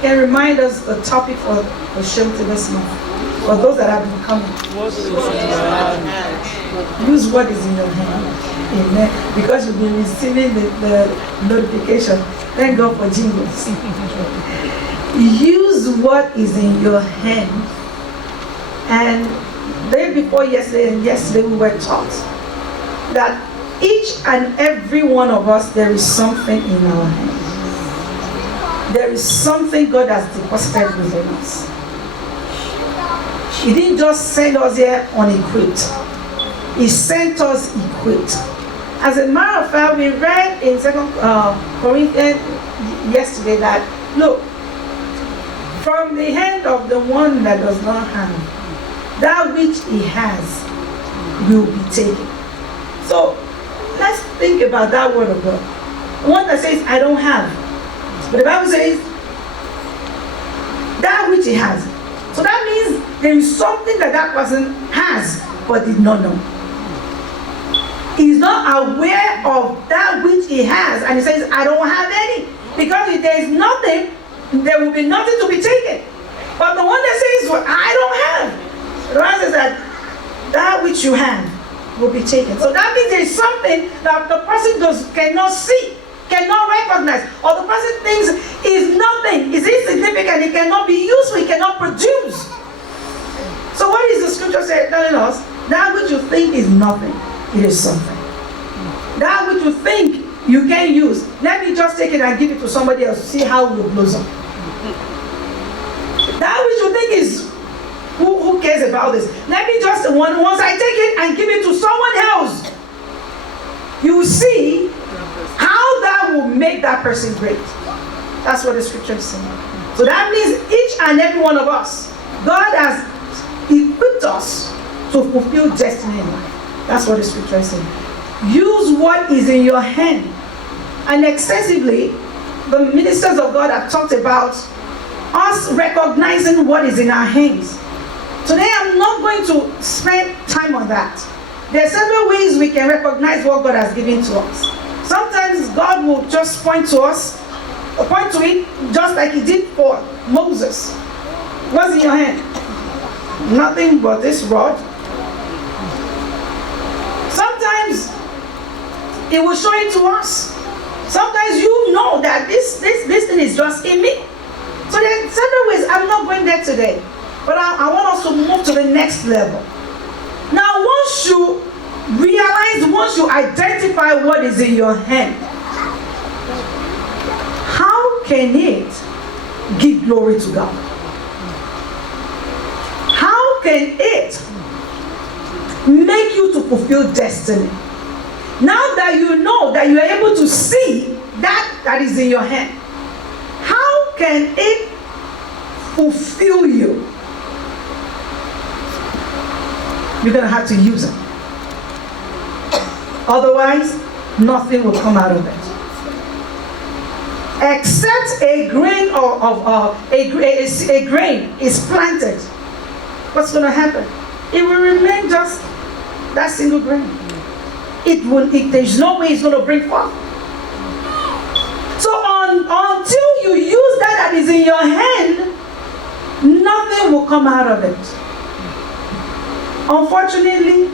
can remind us the topic for shelter this month? For those that have been coming. Use what is in your hand. Amen. Because you'll be receiving the notification. Thank God for jingles. Use what is in your hand. And the day before yesterday and yesterday we were taught that each and every one of us, there is something in our hand. There is something God has deposited within us. He didn't just send us here unequipped. He sent us equipped. As a matter of fact, we read in 2 Corinthians yesterday that, look, from the hand of the one that does not have, that which he has will be taken. So, let's think about that word of God. The one that says, I don't have. But the Bible says, that which he has. So that means there is something that that person has, but did not know. He's not aware of that which he has, and he says, I don't have any. Because if there is nothing, there will be nothing to be taken. But the one that says, well, I don't have, the one says that which you have will be taken. So that means there is something that the person cannot see, cannot recognize, or the person thinks is nothing, is insignificant, it cannot be useful, it cannot produce. So what is the scripture telling us? That which you think is nothing, it is something. That which you think you can use, let me just take it and give it to somebody else to see how it will blossom. That which you think is, who cares about this? Let me just, once I take it and give it to someone else, you will see how that will make that person great. That's what the scripture is saying. So that means each and every one of us, God has equipped us to fulfill destiny in life. That's what the scripture is saying. Use what is in your hand. And excessively, the ministers of God have talked about us recognizing what is in our hands. Today I'm not going to spend time on that. There are several ways we can recognize what God has given to us. Sometimes God will just point to it just like he did for Moses. What's in your hand? Nothing but this rod. Sometimes it will show it to us. Sometimes you know that this thing is just in me. So there are several ways. I'm not going there today. But I want us to move to the next level. Now once you realize, once you identify what is in your hand, how can it give glory to God? How can it make you to fulfill destiny? Now that you know that you are able to see that is in your hand, how can it fulfill you? You're going to have to use it. Otherwise, nothing will come out of it. Except a grain a grain is planted. What's going to happen? It will remain just that single grain. There's no way it's going to bring forth. So until you use that is in your hand, nothing will come out of it. Unfortunately,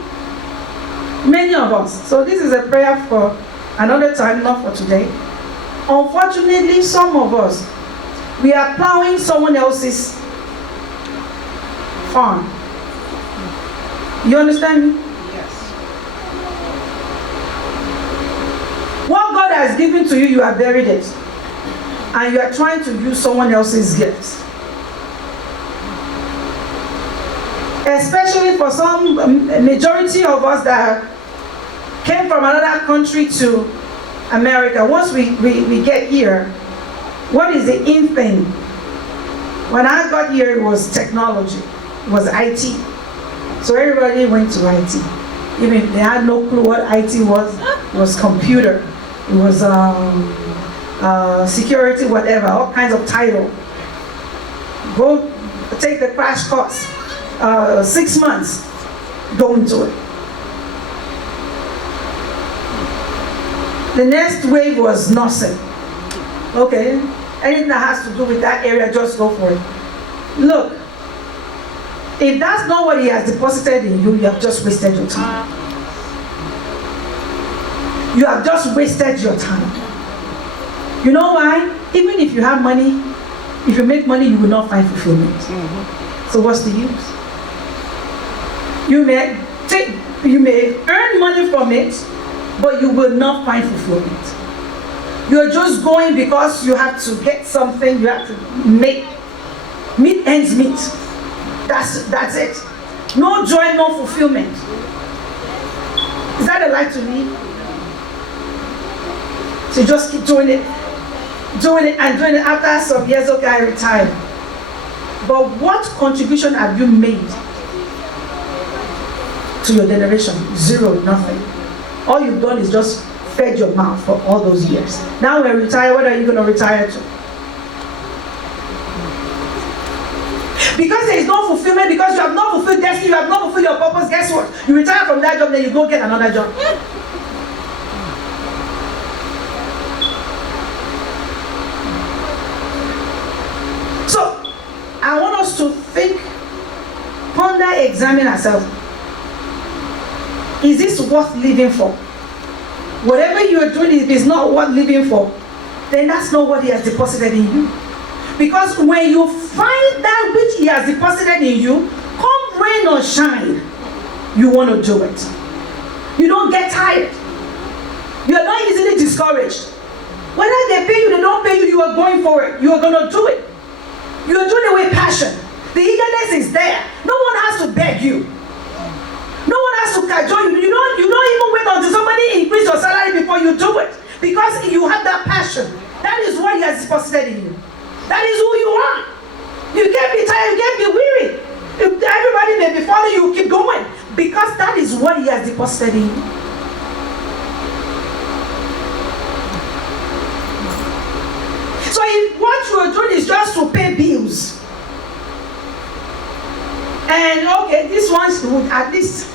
many of us, so this is a prayer for another time, not for today. Unfortunately, some of us, we are plowing someone else's farm. You understand me? Yes. What God has given to you, you have buried it. And you are trying to use someone else's gifts. Especially for some majority of us that came from another country to America. Once we get here, what is the in thing? When I got here, it was technology. It was IT. So everybody went to IT. Even if they had no clue what IT was, it was computer. It was security, whatever, all kinds of title. Go take the crash course. 6 months, go into it. The next wave was nursing. Okay, Anything that has to do with that area, just go for it. Look, if that's not what he has deposited in you, you have just wasted your time. You have just wasted your time. You know why? Even if you have money, if you make money, you will not find fulfillment. So what's the use? You may earn money from it, but you will not find fulfillment. You're just going because you have to get something, you have to meet ends meet. That's it. No joy, no fulfillment. Is that a lie to me? So just keep doing it. And doing it. After some years, okay, I retire. But what contribution have you made to your generation? Zero, nothing. All you've done is just fed your mouth for all those years. Now when you retire, what are you going to retire to? Because there is no fulfillment, because you have not fulfilled destiny, you have not fulfilled your purpose, guess what? You retire from that job, then you go get another job. So, I want us to think, ponder, examine ourselves. Is this worth living for? Whatever you are doing, if it's not worth living for, then that's not what he has deposited in you. Because when you find that which he has deposited in you, come rain or shine, you want to do it. You don't get tired. You are not easily discouraged. Whether they pay you, they don't pay you, you are going for it. You are going to do it. You are doing it with passion. The eagerness is there. No one has to beg you. No one has to cajole you. You don't even wait until somebody increase your salary before you do it. Because you have that passion. That is what he has deposited in you. That is who you are. You can't be tired, you can't be weary. If everybody may be following you, keep going. Because that is what he has deposited in you. So if what you are doing is just to pay bills, and okay, this one's at least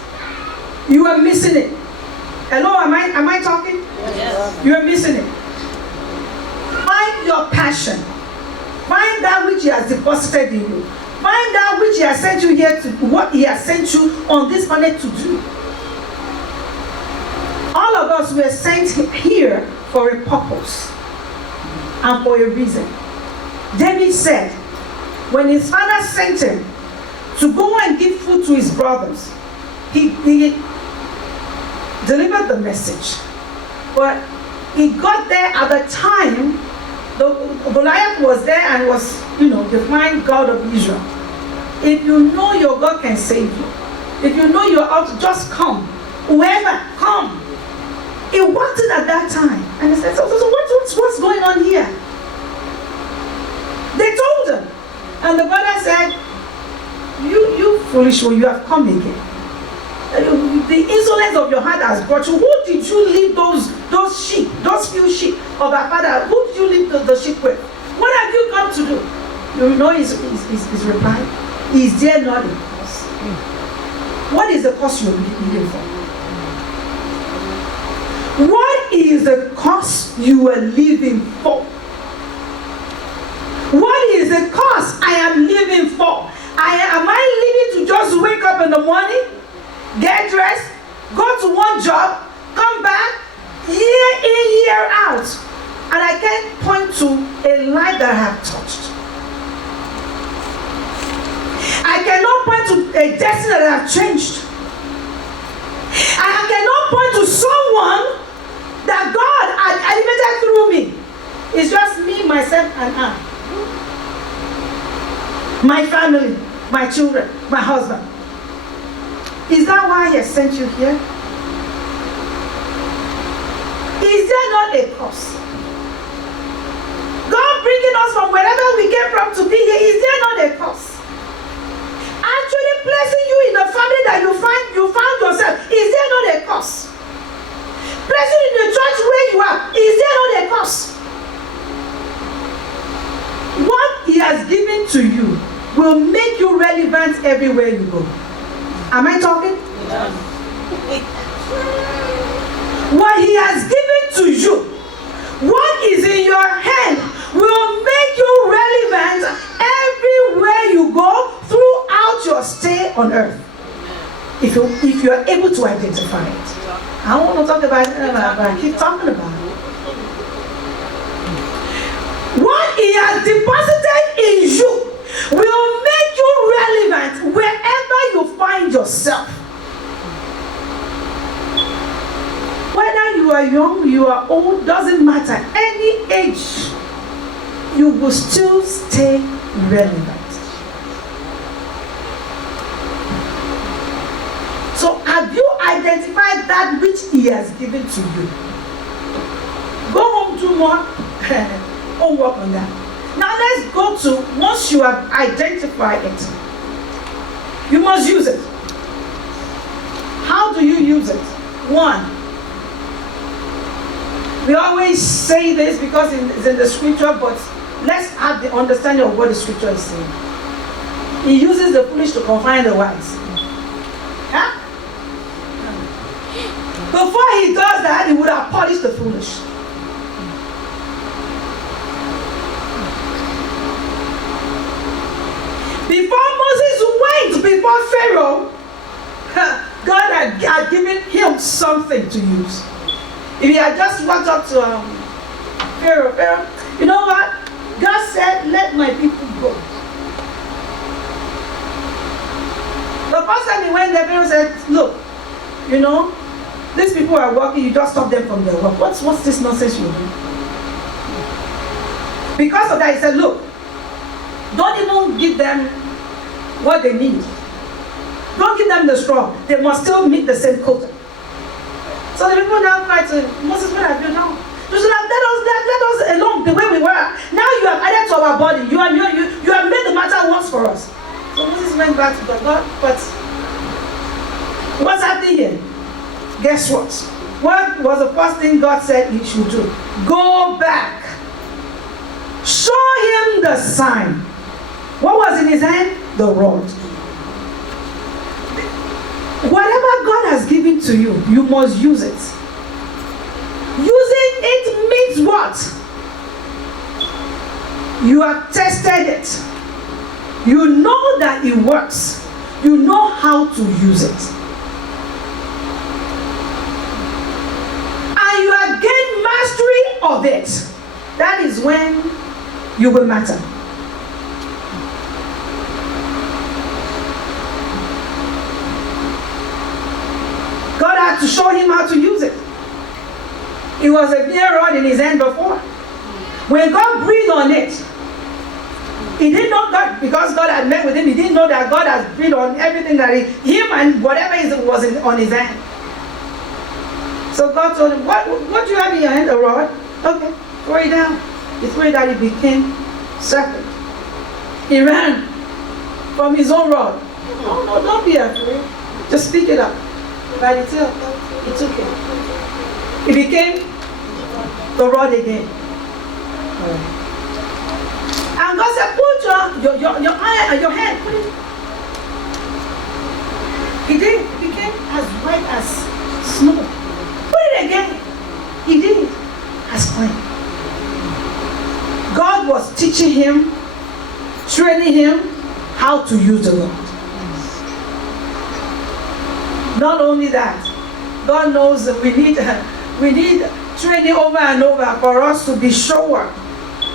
you are missing it. Hello, am I talking? Yes. You are missing it. Find your passion. Find that which he has deposited in you. Find that which he has sent you here to, what he has sent you on this planet to do. All of us were sent here for a purpose and for a reason. David said, when his father sent him to go and give food to his brothers, he delivered the message. But he got there at the time Goliath was there and was, the fine God of Israel. If you know your God can save you, if you know you're out, just come. Whoever, come. It wasn't at that time. And he said, so what's going on here? They told him. And the brother said, you foolish one, you have come again. The insolence of your heart has brought you. Who did you leave those sheep, those few sheep of our father? Who did you leave the sheep with? What have you come to do? You know his reply? Is there not a cause? What is the cause you're living for? What is the cause you are living for? What is the cause I am living for? Am I living to just wake up in the morning, get dressed, go to one job, come back, year in, year out, and I can't point to a life that I have touched? I cannot point to a destiny that I have changed. I cannot point to someone that God had elevated through me. It's just me, myself, and I. My family, my children, my husband. Is that why he has sent you here? Is there not a cause? God bringing us from wherever we came from to be here, is there not a cause? Actually placing you in the family that you found yourself, is there not a cause? Placing you in the church where you are, is there not a cause? What he has given to you will make you relevant everywhere you go. Am I talking? Yes. What he has given to you, what is in your hand, will make here on earth. If you are able to identify it. I don't want to talk about it, but I keep talking about it. What he has deposited in you will make you relevant wherever you find yourself. Whether you are young, you are old, doesn't matter. Any age, you will still stay relevant. So have you identified that which he has given to you? Go home, do more homework on that. Now let's go to, once you have identified it, you must use it. How do you use it? One, we always say this because it's in the scripture, but let's have the understanding of what the scripture is saying. He uses the foolish to confine the wise. Huh? Before he does that, he would have punished the foolish. Before Moses went before Pharaoh, God had given him something to use. If he had just walked up to Pharaoh, you know what? God said, let my people go. The first time he went there, Pharaoh said, look, you know, these people are working, you just stop them from their work. What's this nonsense you do? Because of that, he said, look, don't even give them what they need. Don't give them the straw. They must still meet the same quota. So the people now cried to Moses, what have you done? You should have let us alone the way we were. Now you have added to our body. You have made the matter worse for us. So Moses went back to God, but what's happening here? Guess what? What was the first thing God said he should do? Go back. Show him the sign. What was in his hand? The rod. Whatever God has given to you, you must use it. Using it means what? You have tested it. You know that it works. You know how to use it. And you have gained mastery of it. That is when you will matter. God had to show him how to use it. It was a mere rod in his hand before. When God breathed on it, he didn't know God, because God had met with him, he didn't know that God has breathed on everything that him and whatever was on his hand. So God told him, what do you have in your hand? A rod? Okay, throw it down. He threw it down, it became serpent. He ran from his own rod. Oh no, don't be afraid. Just pick it up. By the tail, he took it. It became the rod again. And God said, put your hand, put it. He did. It became as white as snow. Put it again. He did it as clean. God was teaching him, training him how to use the rod. Not only that, God knows that we need training over and over for us to be sure,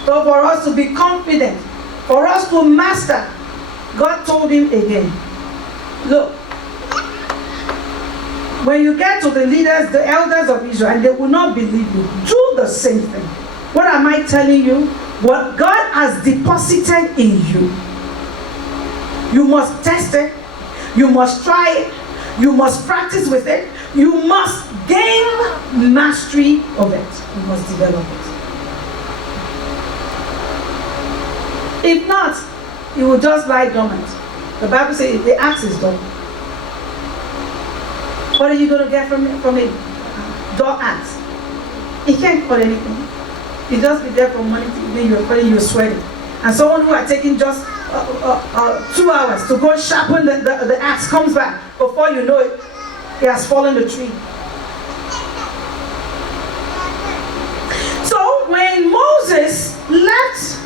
for us to be confident, for us to master. God told him again, look, when you get to the leaders, the elders of Israel, and they will not believe you, do the same thing. What am I telling you? What God has deposited in you, you must test it, you must try it, you must practice with it. You must gain mastery of it. You must develop it. If not, you will just lie dormant. The Bible says if the axe is dull, what are you going to get from a dull axe? It can't cut anything. You just be there from morning to evening. You're afraid, you're sweating. And someone who had taken just 2 hours to go sharpen the axe comes back. Before you know it, he has fallen the tree. So when Moses left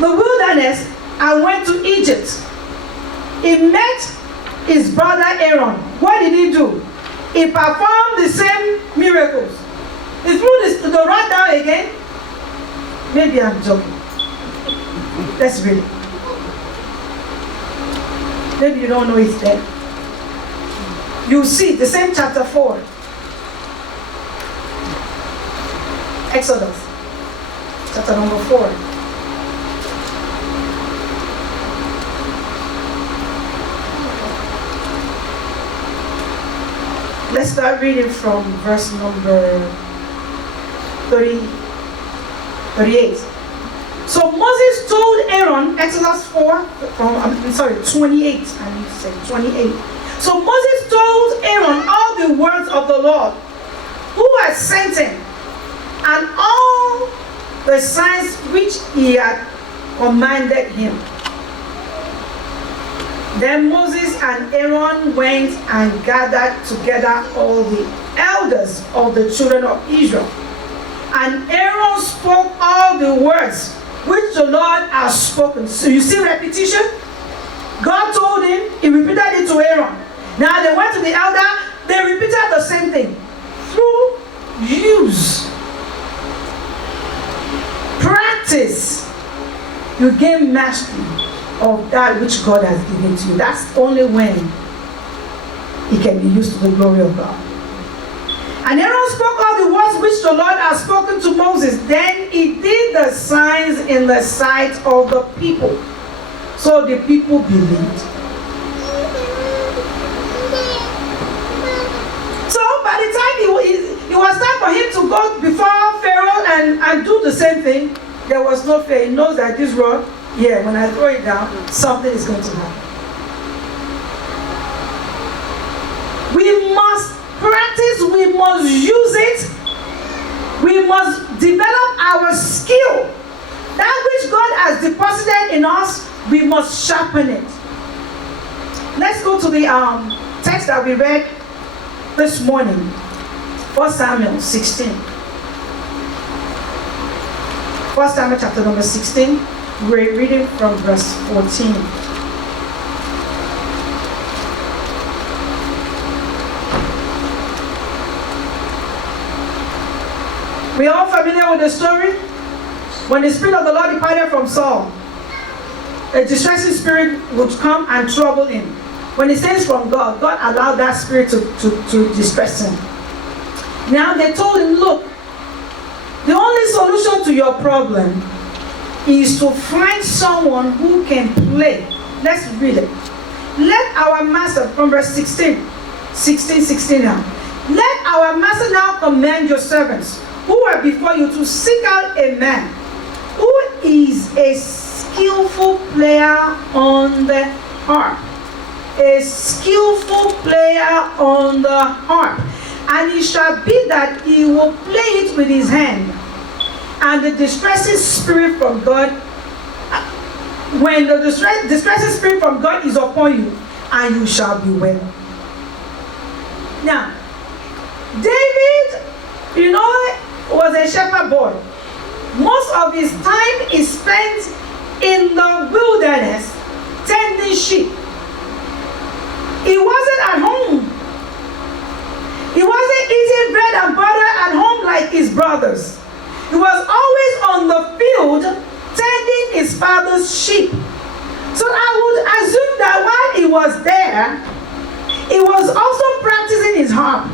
the wilderness and went to Egypt, he met his brother Aaron. What did he do? He performed the same miracles. He threw the rod down again. Maybe I'm joking. Let's read it. Maybe you don't know it's there. You see the same chapter 4. Exodus. Chapter number 4. Let's start reading from verse number 38. So Moses told Aaron, Exodus 4, from 28. I need to say 28. So Moses told Aaron all the words of the Lord, who had sent him, and all the signs which he had commanded him. Then Moses and Aaron went and gathered together all the elders of the children of Israel. And Aaron spoke all the words which the Lord has spoken. So you see repetition? God told him, he repeated it to Aaron. Now they went to the elder, they repeated the same thing. Through use, practice, you gain mastery of that which God has given to you. That's only when it can be used to the glory of God. And Aaron spoke all the words which the Lord has spoken to Moses. Then he did the signs in the sight of the people. So the people believed. So by the time it was time for him to go before Pharaoh and do the same thing, there was no fear. He knows that this rod, when I throw it down, something is going to happen. We must practice, we must use it, we must develop our skill. That which God has deposited in us, we must sharpen it. Let's go to the text that we read this morning, 1 Samuel 16. 1 Samuel chapter number 16, we're reading from verse 14. We are all familiar with the story. When the Spirit of the Lord departed from Saul, a distressing spirit would come and trouble him. When he says from God, God allowed that spirit to distress him. Now they told him, look, the only solution to your problem is to find someone who can play. Let's read it. Let our master, from verse 16 now. Let our master now command your servants who are before you to seek out a man who is a skillful player on the harp. A skillful player on the harp. And it shall be that he will play it with his hand. And the distressing spirit from God, when the distressing spirit from God is upon you, and you shall be well. Now, David, was a shepherd boy. Most of his time is spent in the wilderness tending sheep. He wasn't at home. He wasn't eating bread and butter at home like his brothers. He was always on the field tending his father's sheep. So I would assume that while he was there, he was also practicing his harp.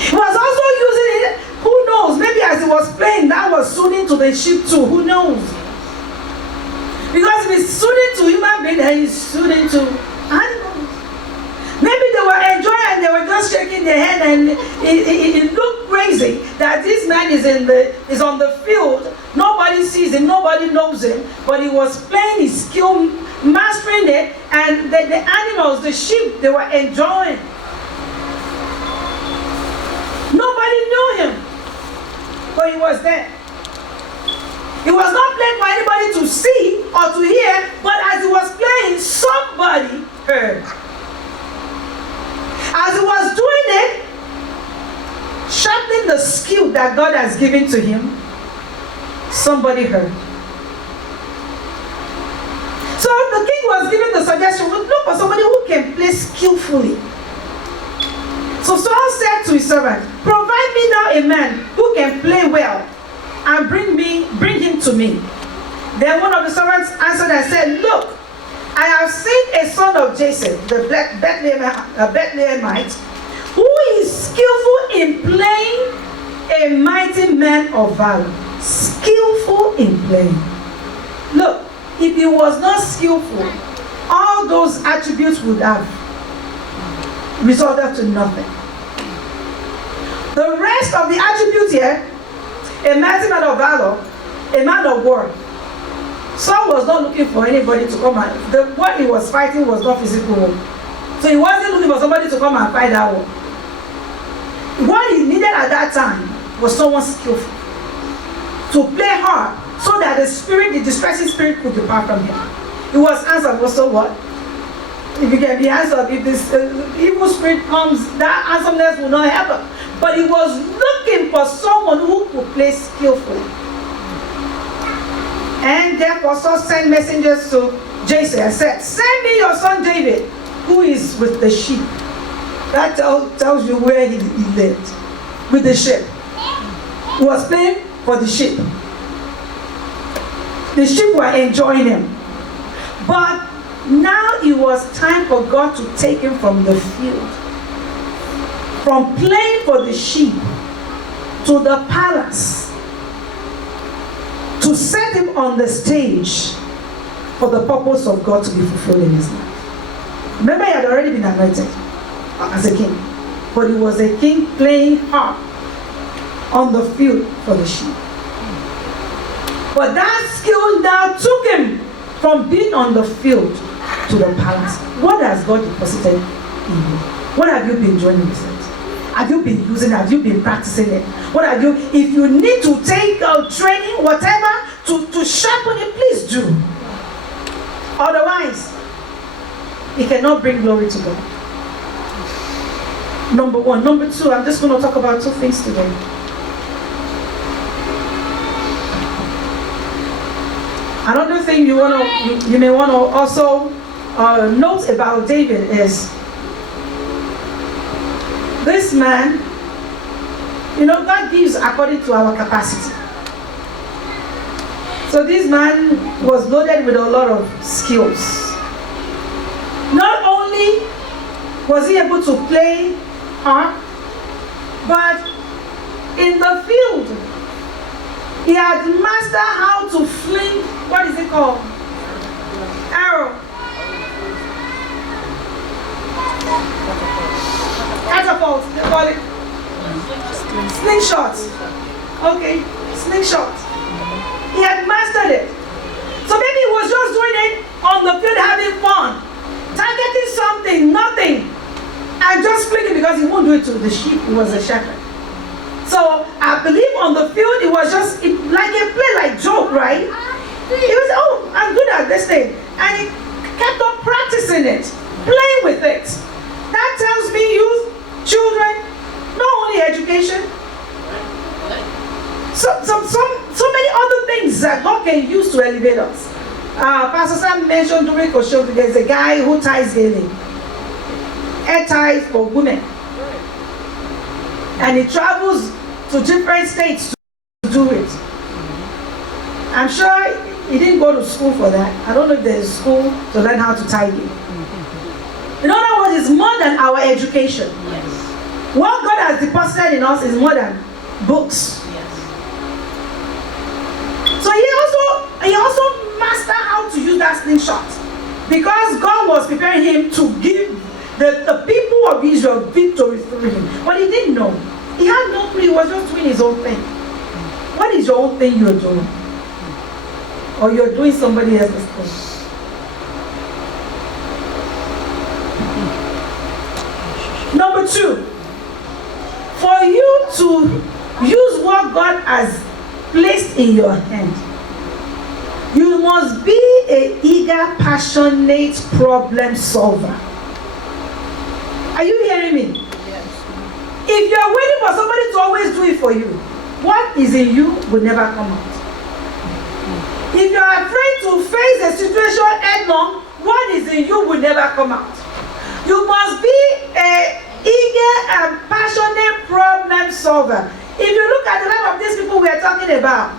He was also using it, who knows, maybe as he was playing, that was soothing to the sheep too, who knows? Because if it's soothing to human beings, then it's soothing to animals. Maybe they were enjoying and they were just shaking their head, and it looked crazy that this man is on the field. Nobody sees him, nobody knows him, but he was playing his skill, mastering it, and the animals, the sheep, they were enjoying. Nobody knew him, but he was there. He was not playing for anybody to see or to hear, but as he was playing, somebody heard. As he was doing it, sharpening the skill that God has given to him, somebody heard. So the king was given the suggestion, look for somebody who can play skillfully. So Saul said to his servant, provide me now a man who can play well, and bring him to me. Then one of the servants answered and said, look, I have seen a son of Jesse, the Bethlehemite, who is skillful in playing, a mighty man of valor. Skillful in playing. Look, if he was not skillful, all those attributes would have resulted to nothing. The rest of the attributes here, a mighty man of valor, a man of war. Saul was not looking for anybody to come and, what he was fighting was not physical war. So he wasn't looking for somebody to come and fight that war. What he needed at that time was someone skillful to play hard so that the distressing spirit could depart from him. It was answered, well, so what? If you can be answered, if this evil spirit comes, that handsomeness will not help him. But he was looking for someone who could play skillfully. And therefore Saul sent messengers to Jesse and said, send me your son David, who is with the sheep. That tells you where he lived. With the sheep. He was playing for the sheep. The sheep were enjoying him. But now it was time for God to take him from the field. From playing for the sheep to the palace. To set him on the stage for the purpose of God to be fulfilled in his life. Remember, he had already been anointed as a king. But he was a king playing harp on the field for the sheep. But that skill now took him from being on the field to the palace. What has God deposited in you? What have you been doing with it? Have you been using it? Have you been practicing it? What have you? If you need to take training, whatever, to sharpen it, please do. Otherwise, it cannot bring glory to God. Number one. Number two, I'm just going to talk about two things today. Another thing you may want to also note about David is this man, God gives according to our capacity. So this man was loaded with a lot of skills. Not only was he able to play harp, but in the field, he had mastered how to fling, what is it called? Arrow. Catapult, they call it. Slingshot. Okay, slingshot. He had mastered it. So maybe he was just doing it on the field having fun. Targeting something, nothing. And just flinging because he won't do it to the sheep. He was a shepherd. So I believe on the field it was just like a play, like joke, right? He was, oh, I'm good at this thing. And he kept on practicing it, playing with it. That tells me youth, children, not only education, so many other things that God can use to elevate us. Pastor Sam mentioned during Koshoku, there's a guy who ties daily. Hair ties for women. And he travels to different states to do it. I'm sure he didn't go to school for that. I don't know if there's a school to learn how to tie it. In other words, it's more than our education. Yes. What God has deposited in us is more than books. Yes. So he also mastered how to use that slingshot. Because God was preparing him to give the people of Israel victory through him. But he didn't know. He had no clue. He was just doing his own thing. What is your own thing you're doing? Or you're doing somebody else's thing? Number two, for you to use what God has placed in your hand, you must be an eager, passionate problem solver. Are you hearing me? Yes. If you're waiting for somebody to always do it for you, what is in you will never come out. If you're afraid to face a situation head-on, what is in you will never come out. You must be a eager and passionate problem solver. If you look at the life of these people we are talking about,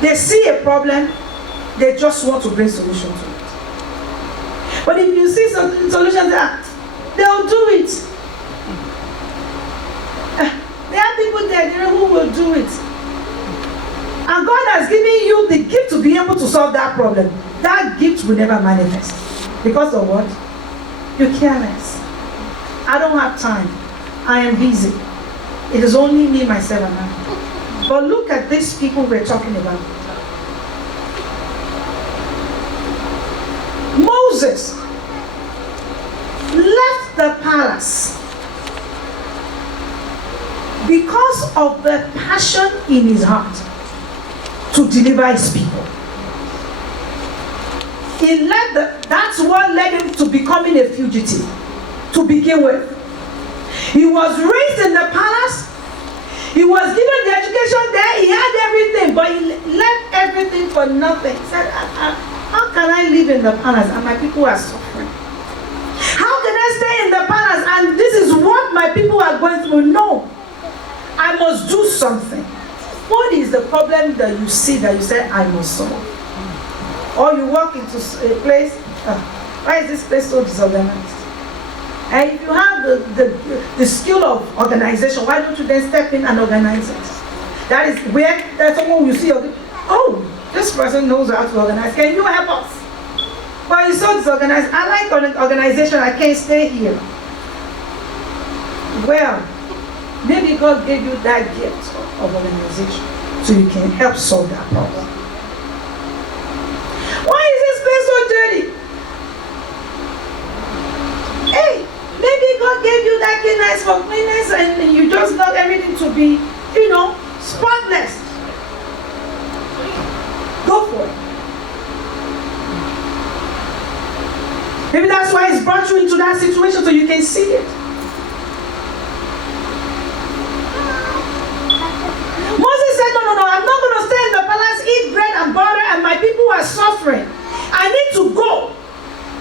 they see a problem, they just want to bring solution to it. But if you see some solutions, they'll do it. There are people there who will do it. And God has given you the gift to be able to solve that problem. That gift will never manifest. Because of what? You're careless. I don't have time. I am busy. It is only me, myself, and I. But look at these people we're talking about. Moses left the palace because of the passion in his heart to deliver his people. That's what led him to becoming a fugitive to begin with. He was raised in the palace. He was given the education there. He had everything, but he left everything for nothing. He said, how can I live in the palace and my people are suffering? How can I stay in the palace and this is what my people are going through? No. I must do something. What is the problem that you see that you say, I must solve? Or you walk into a place, why is this place so disorganized? And if you have the skill of organization, why don't you then step in and organize it? That is where there's someone you see, oh, this person knows how to organize. Can you help us? But it's so disorganized. I like organization. I can't stay here. Well, maybe God gave you that gift of organization so you can help solve that problem. Why is this place so dirty? Hey, maybe God gave you that keenness for cleanness and you just want everything to be, spotless. Go for it. Maybe that's why He's brought you into that situation so you can see it. Moses said, no, I'm not going to stay in the palace, eat bread and butter, and my people are suffering. I need to go.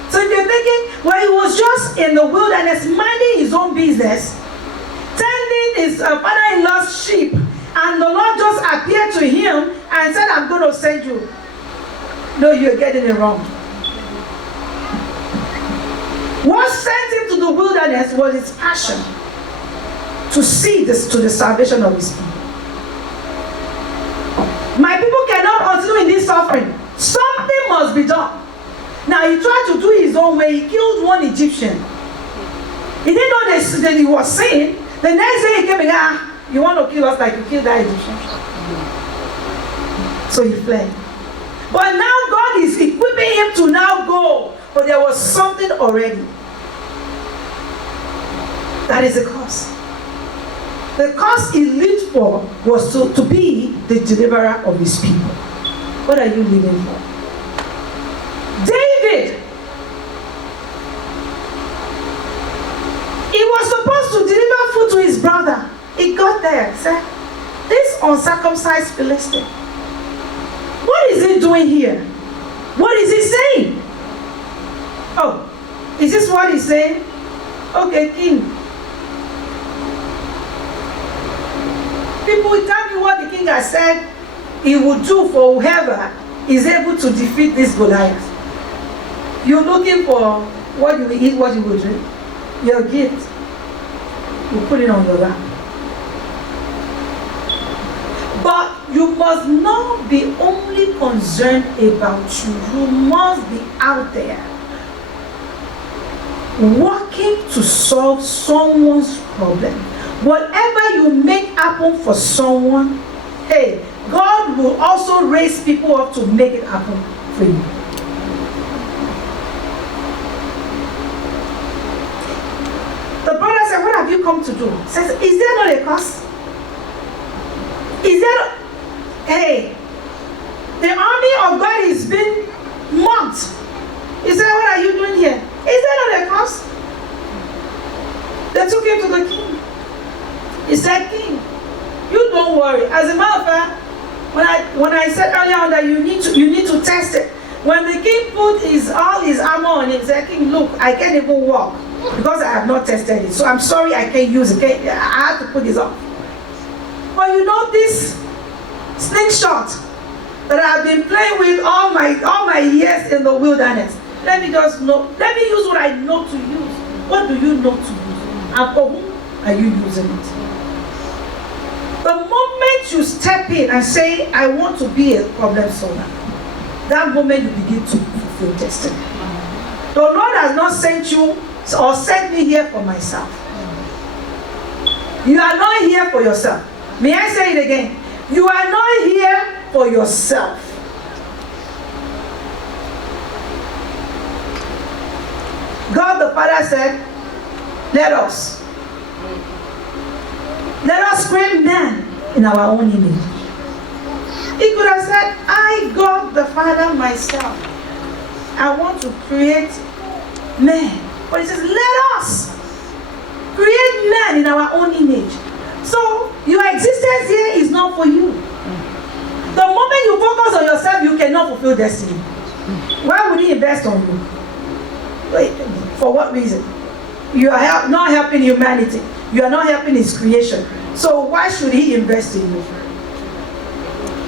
So if you're thinking, well, he was just in the wilderness, minding his own business, tending his father-in-law's sheep, and the Lord just appeared to him and said, I'm going to send you. No, you're getting it wrong. What sent him to the wilderness was his passion to see this to the salvation of his people. My people cannot continue in this suffering. Something must be done. Now he tried to do his own way. He killed one Egyptian. He didn't know that he was sin. The next day he came and you want to kill us like you killed that Egyptian. So he fled. But now God is equipping him to now go. But there was something already. That is the cause. The cause he lived for was to be the deliverer of his people. What are you living for? David, he was supposed to deliver food to his brother. He got there, said, this uncircumcised Philistine, what is he doing here? What is he saying? Oh, is this what he's saying? Okay, king. People will tell me what the king has said he would do for whoever is able to defeat this Goliath. You're looking for what you will eat, what you will drink. Your gift, you put it on your lap. But you must not be only concerned about you. You must be out there working to solve someone's problem. Whatever you make happen for someone, hey, God will also raise people up to make it happen for you. The brother said, what have you come to do? He says, is there not a cause? Is there hey, the army of God is being mocked. He said, what are you doing here? Is there not a cause? They took him to the king. He said, king, you don't worry. As a matter of fact, when I said earlier on that you need to test it, When the king put all his armor on him, said, King, look, I can't even walk because I have not tested it. So I'm sorry I can't use it. I have to put this on. But you know this slingshot that I've been playing with all my years in the wilderness. Let me use what I know to use. What do you know to use? And for whom are you using it? The moment you step in and say, I want to be a problem solver, that moment you begin to fulfill destiny. The Lord has not sent you or sent me here for myself. You are not here for yourself. May I say it again? You are not here for yourself. God the Father said, let us create man in our own image. He could have said, I, God the Father myself, I want to create man. But he says, let us create man in our own image. So your existence here is not for you. The moment you focus on yourself, you cannot fulfill destiny. Why would he invest on you? Wait, for what reason? You are not helping humanity. You are not helping his creation. So why should he invest in you?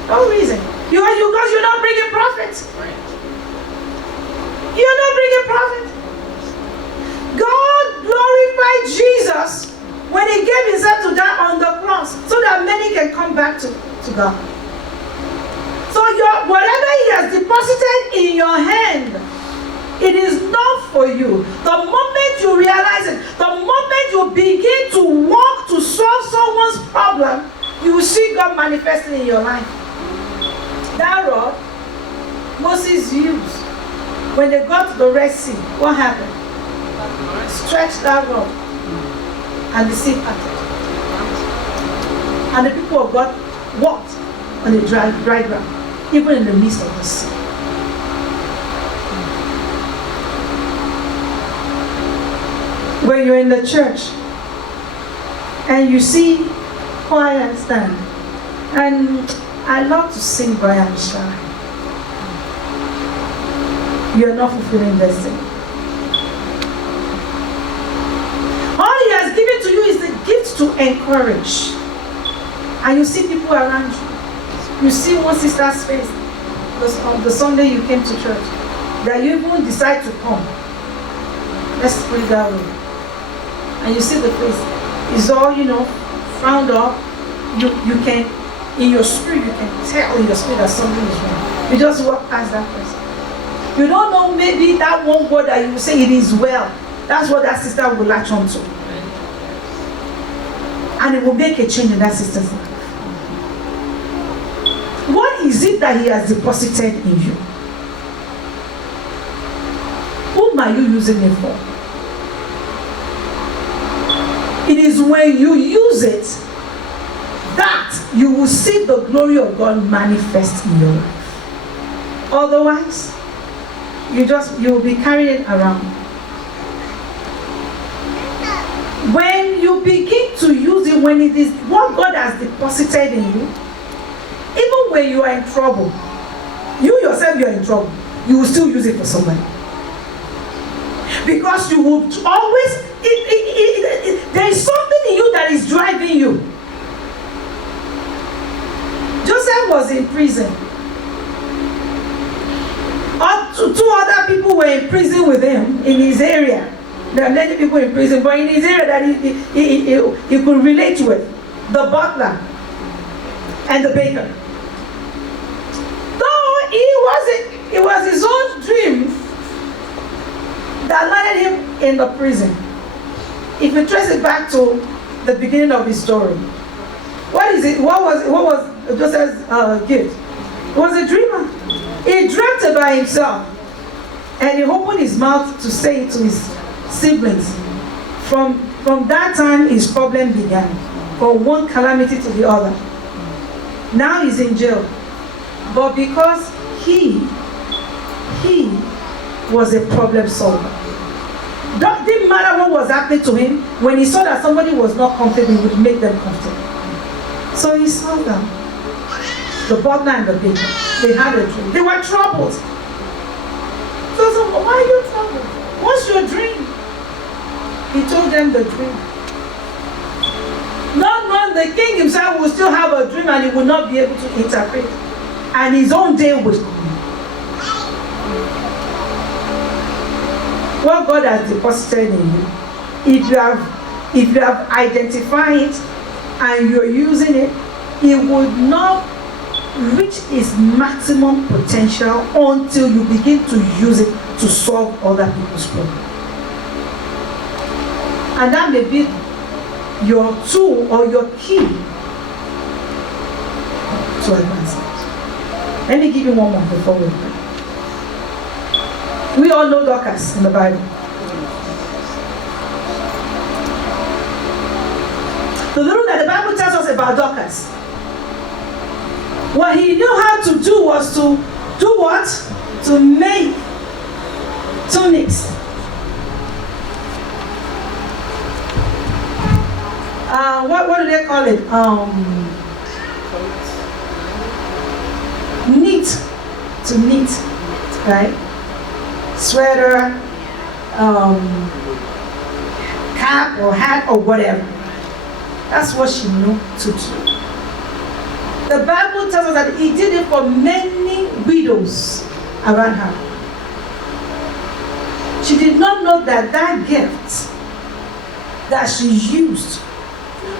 No reason. Because you're not bringing profit. You're not bringing profit. God glorified Jesus when he gave himself to die on the cross so that many can come back to God. So whatever he has deposited in your hand, it is not for you. The moment you realize it, the moment you begin to work to solve someone's problem, you will see God manifesting in your life. That rod Moses used when they got to the Red Sea, what happened? Stretch that rod and the sea parted. And the people of God walked on the dry ground, even in the midst of the sea. When you're in the church and you see choir stand, and I love to sing Brian Shah, you're not fulfilling destiny. All he has given to you is the gift to encourage. And you see people around you. You see one sister's face on the Sunday you came to church, that you even decide to come. Let's put it that way. And you see the face. It's all, frowned up. You can, in your spirit, you can tell in your spirit that something is wrong. You just walk past that person. You don't know, maybe that one word that you will say, it is well. That's what that sister will latch on to. And it will make a change in that sister's life. What is it that he has deposited in you? Whom are you using it for? It is when you use it that you will see the glory of God manifest in your life. Otherwise, you will be carrying it around. When you begin to use it, when it is what God has deposited in you, even when you are in trouble, you yourself, you are in trouble, you will still use it for somebody. Because you will always, there is something in you that is driving you. Joseph was in prison. Two other people were in prison with him in his area. There are many people in prison, but in his area that he could relate with, the butler and the baker. Though it was his own dream that landed him in the prison. If you trace it back to the beginning of his story, what is it? What was Joseph's gift? He was a dreamer. He dreamt about himself, and he opened his mouth to say it to his siblings. From that time, his problem began, from one calamity to the other. Now he's in jail, but because he was a problem solver. That didn't matter what was happening to him. When he saw that somebody was not comfortable, he would make them comfortable. So he saw them, the butler and the baker. They had a dream. They were troubled. So why are you troubled? What's your dream? He told them the dream. Not the king himself will still have a dream and he will not be able to interpret. And his own day will come. What God has deposited in you, if you have identified it and you're using it, it would not reach its maximum potential until you begin to use it to solve other people's problems. And that may be your tool or your key to advance it. Let me give you one more before we pray. We all know Dorcas in the Bible. The little that the Bible tells us about Dorcas, what he knew how to do was to do what? To make tunics. What do they call it? Knit, right? Sweater, cap or hat or whatever. That's what she knew to do. The Bible tells us that he did it for many widows around her. She did not know that that gift that she used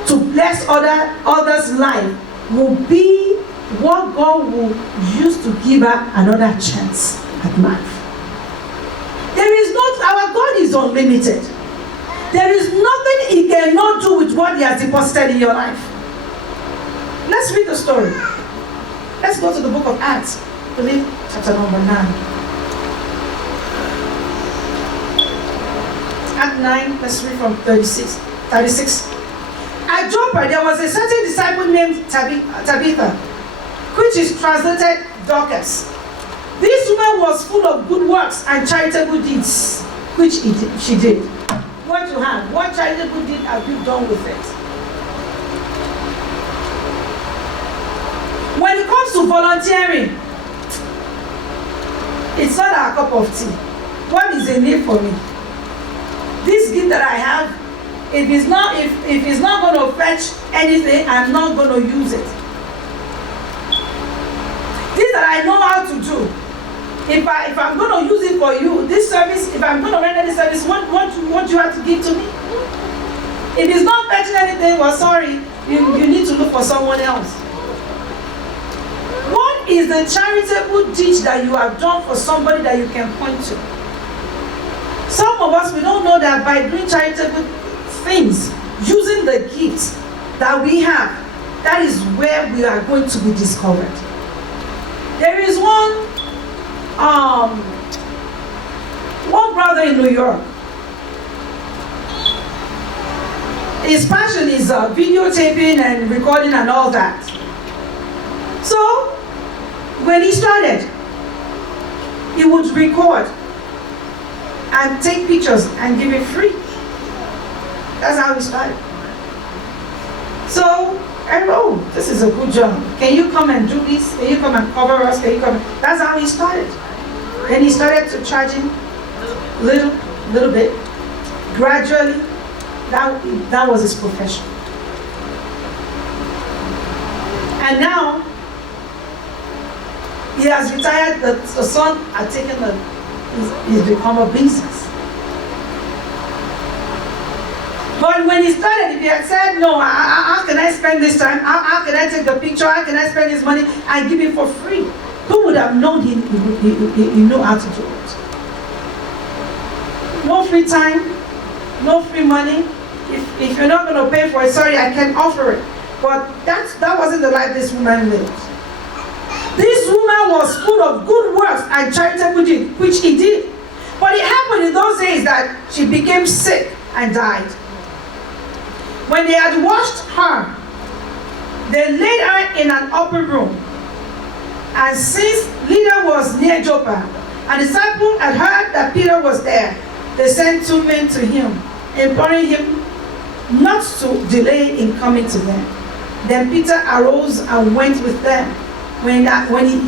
to bless others' life will be what God will use to give her another chance at life. Our God is unlimited. There is nothing he cannot do with what he has deposited in your life. Let's read the story. Let's go to the book of Acts, I believe chapter number 9. Act 9, let's read from 36. At Joppa, there was a certain disciple named Tabitha, which is translated Dorcas. This woman was full of good works and charitable deeds, which she did. What you have, what charitable deed have you done with it? When it comes to volunteering, it's not a cup of tea. What is the need for me? This gift that I have, if it's not going to fetch anything, I'm not going to use it. This that I know how to do, if I'm going to use it for you, this service, if I'm going to render this service, what do you have to give to me? If it's not fetching anything, well, sorry, you need to look for someone else. What is the charitable deed that you have done for somebody that you can point to? Some of us, we don't know that by doing charitable things, using the gifts that we have, that is where we are going to be discovered. There is one brother in New York. His passion is videotaping and recording and all that. So, when he started, he would record and take pictures and give it free. That's how he started. So, this is a good job. Can you come and do this? Can you come and cover us? Can you come? That's how he started. Then he started to charge him little bit. Gradually, that was his profession. And now, he has retired. The son had taken he's become a business. But when he started, if he had said, no, how can I spend this time? How can I take the picture? How can I spend this money and give it for free? Who would have known he knew how to do it? No free time, no free money. If you're not going to pay for it, sorry, I can offer it. But that wasn't the life this woman lived. This woman was full of good works and charitable deeds, which he did. But it happened in those days that she became sick and died. When they had washed her, they laid her in an upper room. And since Lydia was near Joppa, and the disciple had heard that Peter was there, they sent 2 men to him, imploring him not to delay in coming to them. Then Peter arose and went with them. When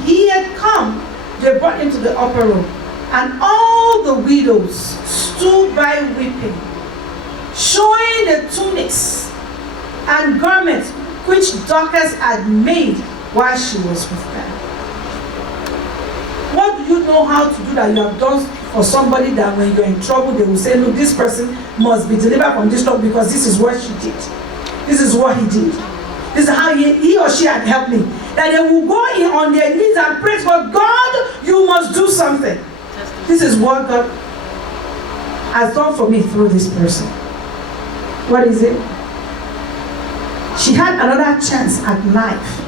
he had come, they brought him to the upper room. And all the widows stood by weeping, showing the tunics and garments which Dorcas had made while she was with them. What do you know how to do that you have done for somebody that when you're in trouble, they will say, look, this person must be delivered from this trouble because this is what she did. This is what he did. This is how he or she had helped me. That they will go in on their knees and pray for God, you must do something. This is what God has done for me through this person. What is it? She had another chance at life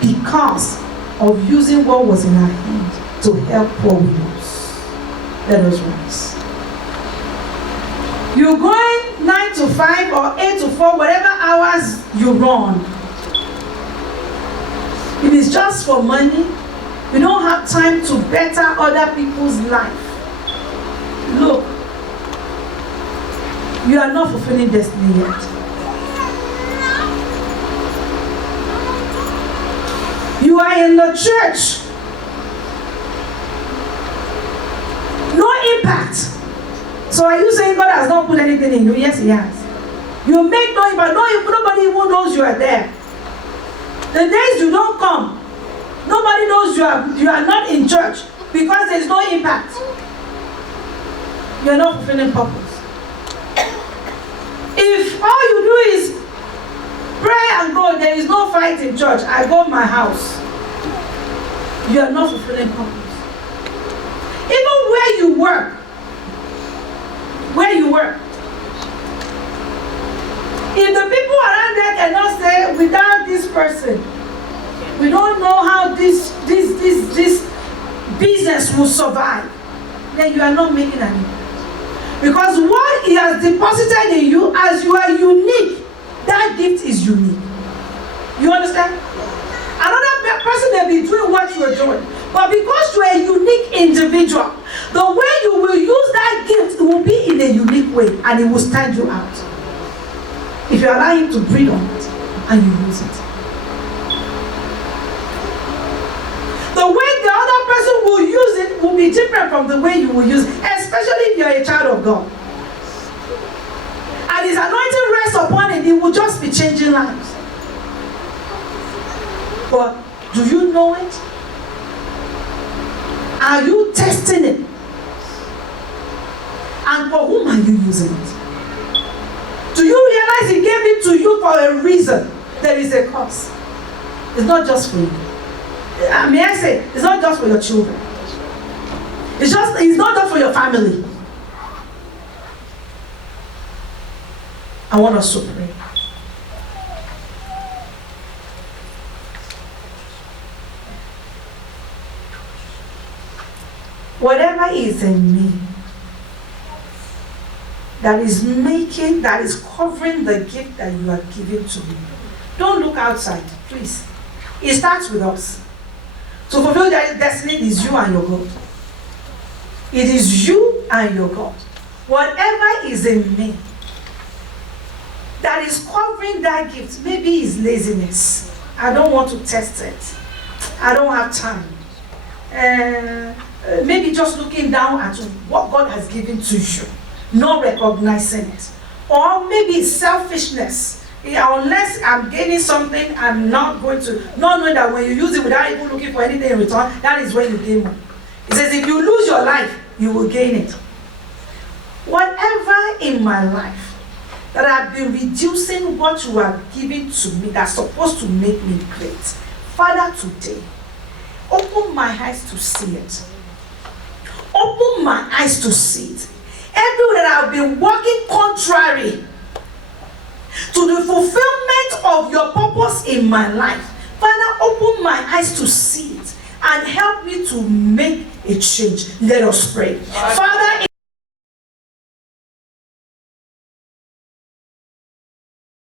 because of using what was in her hand to help poor widows. Let us rise. You're going 9 to 5 or 8 to 4, whatever hours you run. If it's just for money, you don't have time to better other people's life. Look, you are not fulfilling destiny yet. You are in the church. No impact. So are you saying God has not put anything in you? Yes, He has. You make no impact. Nobody even knows you are there. The days you don't come, nobody knows you are not in church because there is no impact. You are not fulfilling purpose. If all you do is pray and go, there is no fight in church, I go my house, you are not fulfilling purpose. Even where you work, if the people around there cannot say, without this person, we don't know how this business will survive, then you are not making an impact. Because what He has deposited in you, as you are unique, that gift is unique. You understand? Another person may be doing what you are doing, but because you are a unique individual, the way you will use that gift, it will be in a unique way, and it will stand you out. If you allow Him to breathe on it and you use it. The way the other person will use it will be different from the way you will use it, especially if you are a child of God. And His anointing rests upon it, it will just be changing lives. But do you know it? Are you testing it? And for whom are you using it? Do you realize He gave it to you for a reason? There is a cause. It's not just for you. May I say, it's not just for your children. It's not just for your family. I want us to pray. Whatever is in me that is covering the gift that you have given to me, don't look outside, please. It starts with us. To fulfill that destiny is you and your God. It is you and your God. Whatever is in me that is covering that gift, maybe it's laziness. I don't want to test it. I don't have time. Maybe just looking down at what God has given to you, not recognizing it. Or maybe it's selfishness. Unless I'm gaining something, I'm not going to, not knowing that when you use it without even looking for anything in return, that is when you gain more. It says if you lose your life, you will gain it. Whatever in my life that I've been reducing what you have given to me that's supposed to make me great, Father, today, open my eyes to see it. Open my eyes to see it. Everywhere that I've been working contrary to the fulfillment of your purpose in my life, Father, open my eyes to see it and help me to make a change. Let us pray. Father,